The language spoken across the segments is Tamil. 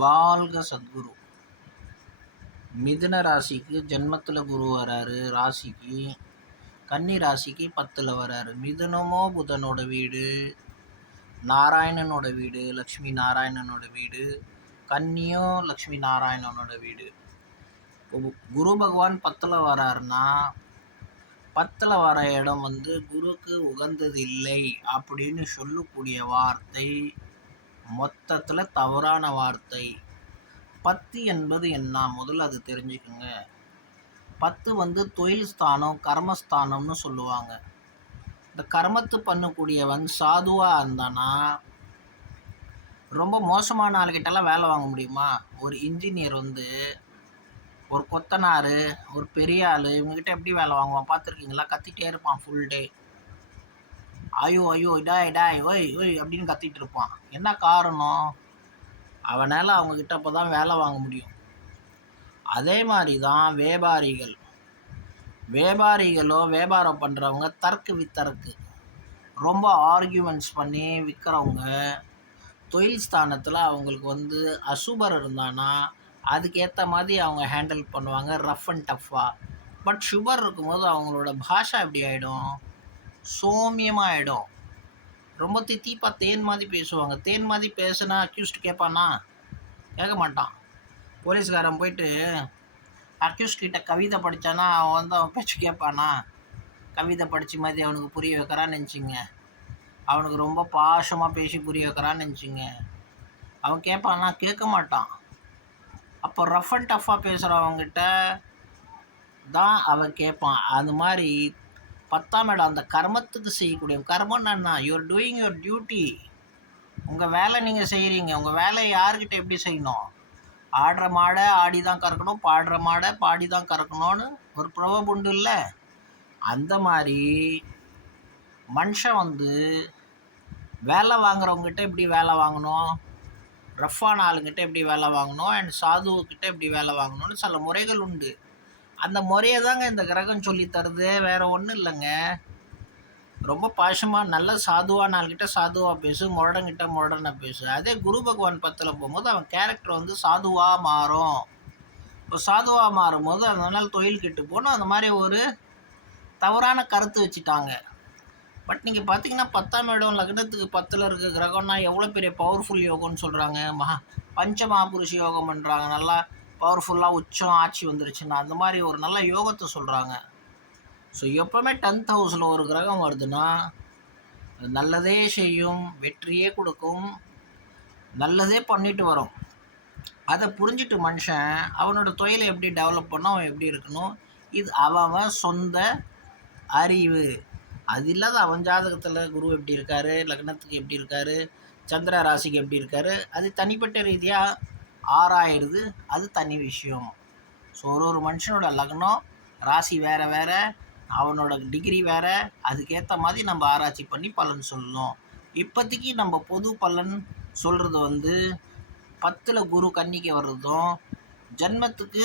வாழ்க சத்குரு. மிதுன ராசிக்கு ஜென்மத்தில் குரு வராரு. ராசிக்கு கன்னி ராசிக்கு 10ல் வராரு. மிதுனமோ புதனோட வீடு, நாராயணனோட வீடு, லக்ஷ்மி நாராயணனோட வீடு. கன்னியோ லக்ஷ்மி நாராயணனோட வீடு. குரு பகவான் 10ல் வராருன்னா 10ல் வர இடம் குருக்கு உகந்தது இல்லை அப்படின்னு சொல்லக்கூடிய வார்த்தை மொத்தத்தில் தவறான வார்த்தை. 10 என்பது என்ன? முதல்ல அது தெரிஞ்சுக்குங்க. 10 தொழில் ஸ்தானம், கர்மஸ்தானம்னு சொல்லுவாங்க. இந்த கர்மத்து பண்ணக்கூடியவன் சாதுவாக இருந்தானா ரொம்ப மோசமான ஆளுகிட்டலாம் வேலை வாங்க முடியுமா? ஒரு இன்ஜினியர் ஒரு கொத்தனார், ஒரு பெரிய ஆள், இவங்ககிட்ட எப்படி வேலை வாங்குவான் பார்த்துருக்கீங்களா? கத்திகிட்டே இருப்பான் ஃபுல் டே. ஐயோ ஐயோ டாய் டாய் ஒய் ஒய் அப்படின்னு கத்திட்டு இருப்பான். என்ன காரணம்? அவனால் அவங்கக்கிட்ட அப்போ தான் வேலை வாங்க முடியும். அதே மாதிரி தான் வியாபாரிகளோ வியாபாரம் பண்ணுறவங்க தர்க்கு வித்தர்க்கு ரொம்ப ஆர்கியூமெண்ட்ஸ் பண்ணி விற்கிறவங்க தொழில் ஸ்தானத்தில் அவங்களுக்கு அசுபர் இருந்தானா அதுக்கேற்ற மாதிரி அவங்க ஹேண்டில் பண்ணுவாங்க, ரஃப் அண்ட் டஃப்பாக. பட் சுபர் இருக்கும்போது அவங்களோட பாஷா எப்படி ஆகிடும்? சோமியமாக ஆகிடும். ரொம்ப தித்திப்பாக தேன் மாதிரி பேசுவாங்க. தேன் மாதிரி பேசுனா அக்யூஸ்ட் கேட்பானா? கேட்க மாட்டான். போலீஸ்காரன் போயிட்டு அக்யூஸ்ட் கிட்ட கவிதை படித்தானா அவன் பேச்சு கேட்பானா? கவிதை படித்த மாதிரி அவனுக்கு புரிய வைக்கிறான்னு நினச்சிங்க. அவனுக்கு ரொம்ப பாசமாக பேசி புரிய வைக்கிறான்னு நினச்சிங்க. அவன் கேட்பானா? கேட்க மாட்டான். அப்போ ரஃப் அண்ட் டஃப்பாக பேசுகிறவங்ககிட்ட தான் அவன் கேட்பான். அது மாதிரி 10ஆம் இடம் அந்த கர்மத்துக்கு செய்யக்கூடிய கர்மம் என்ன? You are doing your duty. உங்கள் வேலை நீங்கள் செய்கிறீங்க. உங்கள் வேலையை யார்கிட்ட எப்படி செய்யணும்? ஆடுற மாடை ஆடி தான் கறக்கணும், பாடுற மாடை பாடி தான் கறக்கணும்னு ஒரு ப்ரொவர்ப் உண்டு இல்லை? அந்த மாதிரி மனுஷன் வேலை வாங்குறவங்ககிட்ட எப்படி வேலை வாங்கணும், ரஃப்பான ஆளுங்கிட்ட எப்படி வேலை வாங்கணும், அண்ட் சாதுவுக்கிட்ட எப்படி வேலை வாங்கணும்னு சில முறைகள் உண்டு. அந்த முறையை தாங்க இந்த கிரகம் சொல்லி தருது, வேறு ஒன்றும் இல்லைங்க. ரொம்ப பாசமாக நல்ல சாதுவான ஆள்கிட்ட சாதுவாக பேசு, முரடங்கிட்ட முரடனை பேசு. அதே குரு பகவான் 10ல் போகும்போது அவன் கேரக்டர் சாதுவாக மாறும். இப்போ சாதுவாக மாறும்போது அதனால தொழில் கெட்டு போகணும். அந்த மாதிரி ஒரு தவறான கருத்து வச்சுட்டாங்க. பட் நீங்கள் பார்த்தீங்கன்னா 10ஆம் இடம் லக்னத்துக்கு 10ல் இருக்க கிரகம்னா எவ்வளோ பெரிய பவர்ஃபுல் யோகம்னு சொல்கிறாங்க. பஞ்ச மகாபுருஷ யோகம் பண்ணுறாங்க. நல்லா பவர்ஃபுல்லாக உச்சம் ஆட்சி வந்துருச்சுன்னா அந்த மாதிரி ஒரு நல்ல யோகத்தை சொல்கிறாங்க. ஸோ எப்போவுமே 10th ஹவுஸில் ஒரு கிரகம் வருதுன்னா நல்லதே செய்யும், வெற்றியே கொடுக்கும், நல்லதே பண்ணிட்டு வரும். அதை புரிஞ்சுட்டு மனுஷன் அவனோட தொழிலை எப்படி டெவலப் பண்ணணும், அவன் எப்படி இருக்கணும், இது அவன் சொந்த அறிவு. அது இல்லாத அவன் ஜாதகத்தில் குரு எப்படி இருக்கார், லக்னத்துக்கு எப்படி இருக்கார், சந்திர ராசிக்கு எப்படி இருக்கார், அது தனிப்பட்ட ரீதியாக ஆராயிறது, அது தனி விஷயம். ஸோ ஒரு மனுஷனோட லக்னம் ராசி வேறு வேறு, அவனோட டிகிரி வேறு, அதுக்கேற்ற மாதிரி நம்ம ஆராய்ச்சி பண்ணி பலன் சொல்லணும். இப்போதைக்கு நம்ம பொது பலன் சொல்கிறது 10ல் குரு கன்னிக்கு வர்றதும், ஜென்மத்துக்கு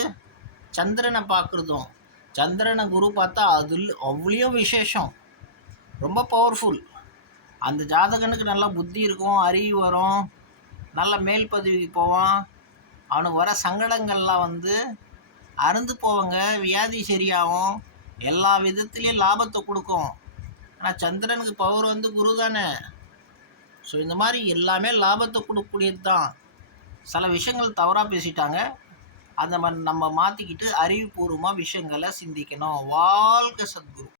சந்திரனை பார்க்குறதும். சந்திரனை குரு பார்த்தா அதில் அவ்வளோ விசேஷம், ரொம்ப பவர்ஃபுல். அந்த ஜாதகனுக்கு நல்லா புத்தி இருக்கும், அறிவு வரும், நல்ல மேல் பதவிக்கு போவான். அவனுக்கு வர சங்கடங்கள்லாம் அருந்து போவாங்க, வியாதி சரியாகும், எல்லா விதத்துலேயும் லாபத்தை கொடுக்கும். ஆனால் சந்திரனுக்கு பவர் குரு தானே. ஸோ இந்த மாதிரி எல்லாமே லாபத்தை கொடுக்கக்கூடியது தான். சில விஷயங்கள் தவறாக பேசிட்டாங்க. அந்த மாதிரி நம்ம மாற்றிக்கிட்டு அறிவுபூர்வமாக விஷயங்களை சிந்திக்கணும். வாழ்க சத்குரு.